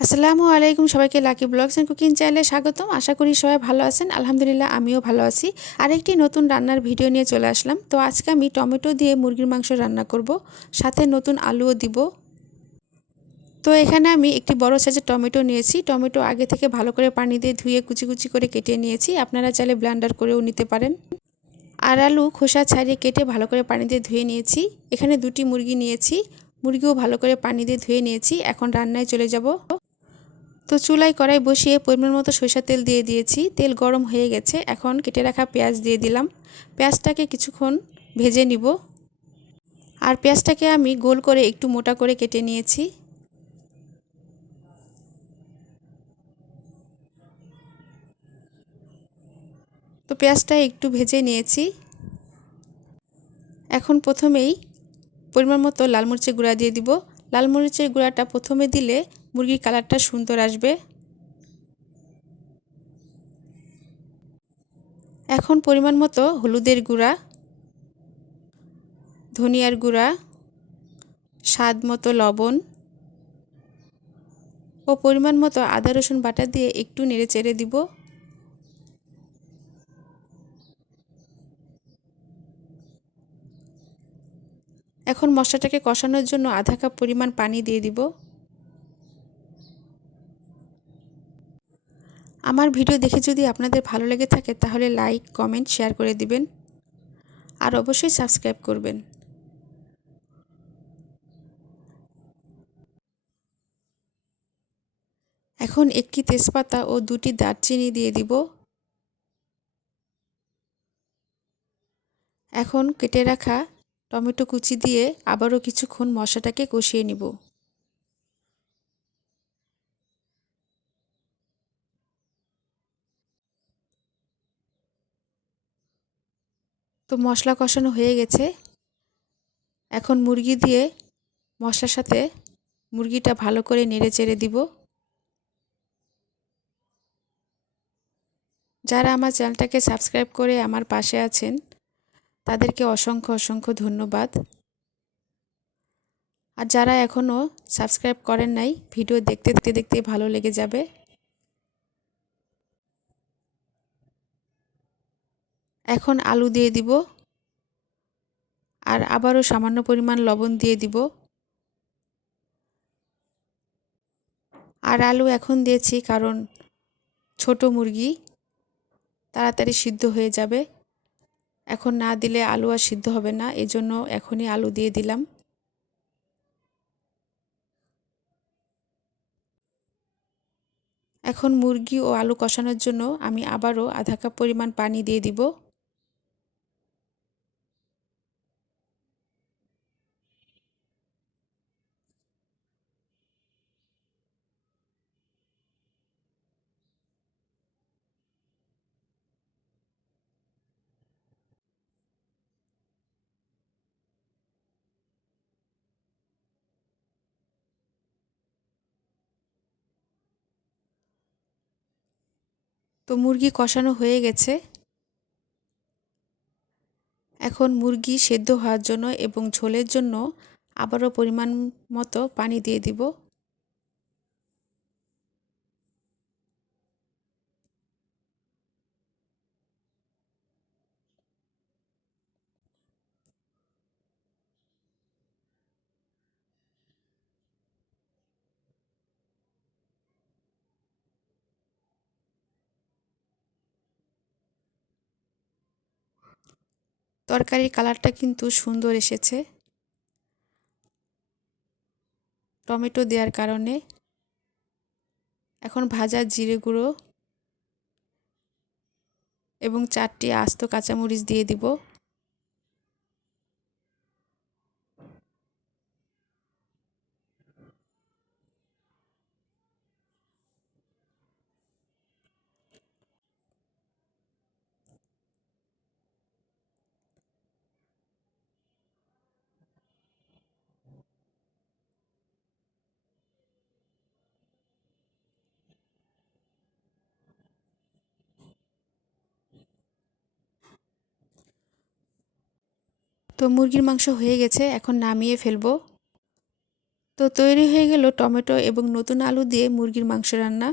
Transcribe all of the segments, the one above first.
আসসালামু আলাইকুম সবাইকে লাকি ব্লগস অ্যান্ড কুকিং চ্যানেলে স্বাগতম। আশা করি সবাই ভালো আছেন। আলহামদুলিল্লাহ, আমিও ভালো আছি। আরেকটি নতুন রান্নার ভিডিও নিয়ে চলে আসলাম। তো আজকে আমি টমেটো দিয়ে মুরগির মাংস রান্না করব। সাথে নতুন আলুও দিব। তো এখানে আমি একটি বড় সাইজের টমেটো নিয়েছি। টমেটো আগে থেকে ভালো করে পানি দিয়ে ধুয়ে কুচি কুচি করে কেটে নিয়েছি। আপনারা চাইলে ব্লান্ডার করেও নিতে পারেন। আর আলু খোসা ছাড়িয়ে কেটে ভালো করে পানি দিয়ে ধুয়ে নিয়েছি। এখানে দুটি মুরগি নিয়েছি। মুরগিও ভালো করে পানি দিয়ে ধুয়ে নিয়েছি। এখন রান্নায় চলে যাব। তো চুলায় কড়াই বসিয়ে পরিমাণ মতো সরিষার তেল দিয়ে দিয়েছি। তেল গরম হয়ে গেছে। এখন কেটে রাখা পেঁয়াজ দিয়ে দিলাম। পেঁয়াজটাকে কিছুক্ষণ ভেজে নিব। আর পেঁয়াজটাকে আমি গোল করে একটু মোটা করে কেটে নিয়েছি। তো পেঁয়াজটা একটু ভেজে নিয়েছি। এখন প্রথমেই পরিমাণ মতো লাল মরিচের গুঁড়া দিয়ে দিব। লাল মরিচের গুঁড়াটা প্রথমে দিলে মুরগির কালারটা সুন্দর আসবে। এখন পরিমাণ মতো হলুদের গুঁড়া, ধনিয়ার গুঁড়া, স্বাদ মতো লবণ ও পরিমাণ মতো আদা, রসুন বাটা দিয়ে একটু নেড়ে চেড়ে দিব। এখন মশলাটাকে কষানোর জন্য আধা কাপ পরিমাণ পানি দিয়ে দিব। আমার ভিডিও দেখে যদি আপনাদের ভালো লেগে থাকে, তাহলে লাইক, কমেন্ট, শেয়ার করে দিবেন। আর অবশ্যই সাবস্ক্রাইব করবেন। এখন একটি তেজপাতা ও দুটি দারচিনি দিয়ে দিব। এখন কেটে রাখা টমেটো কুচি দিয়ে আবারও কিছুক্ষণ মশলাটাকে কষিয়ে নিব। তো মশলা কষানো হয়ে গেছে। এখন মুরগি দিয়ে মশলার সাথে মুরগিটা ভালো করে নেড়ে চেড়ে দিব। যারা আমার চ্যানেলটাকে সাবস্ক্রাইব করে আমার পাশে আছেন, তাদেরকে অসংখ্য অসংখ্য ধন্যবাদ। আর যারা এখনও সাবস্ক্রাইব করেন নাই, ভিডিও দেখতে দেখতে দেখতে ভালো লেগে যাবে। এখন আলু দিয়ে দিব। আর আবারও সামান্য পরিমাণ লবণ দিয়ে দিব। আর আলু এখন দিয়েছি কারণ ছোট মুরগি, তাড়াতাড়ি সিদ্ধ হয়ে যাবে। এখন না দিলে আলু আর সিদ্ধ হবে না, এজন্য এখনই আলু দিয়ে দিলাম। এখন মুরগি ও আলু কষানোর জন্য আমি আবারও আধা কাপ পরিমাণ পানি দিয়ে দিব। তো মুরগি কষানো হয়ে গেছে। এখন মুরগি সেদ্ধ হওয়ার জন্য এবং ঝোলের জন্য আবারও পরিমাণ মতো পানি দিয়ে দিব। তরকারির কালারটা কিন্তু সুন্দর এসেছে। টমেটো দেওয়ার কারণে। এখন ভাজা জিরে গুঁড়ো এবং চারটি আস্ত কাঁচামরিচ দিয়ে দিব। তো মুরগির মাংস হয়ে গেছে, এখন নামিয়ে ফেলব। তো তৈরি হয়ে গেল টমেটো এবং নতুন আলু দিয়ে মুরগির মাংস রান্না।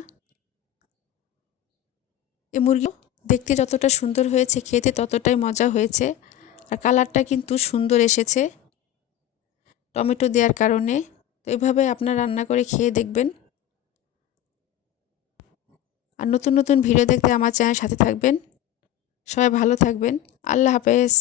এ মুরগি দেখতে যতটা সুন্দর হয়েছে, খেতে ততটাই মজা হয়েছে আর কালারটা কিন্তু সুন্দর এসেছে টমেটো দেওয়ার কারণে। তো এভাবে আপনার রান্না করে খেয়ে দেখবেন। আর নতুন নতুন ভিডিও দেখতে আমার চ্যানেল সাথে থাকবেন। সবাই ভালো থাকবেন। আল্লাহ হাফেজ।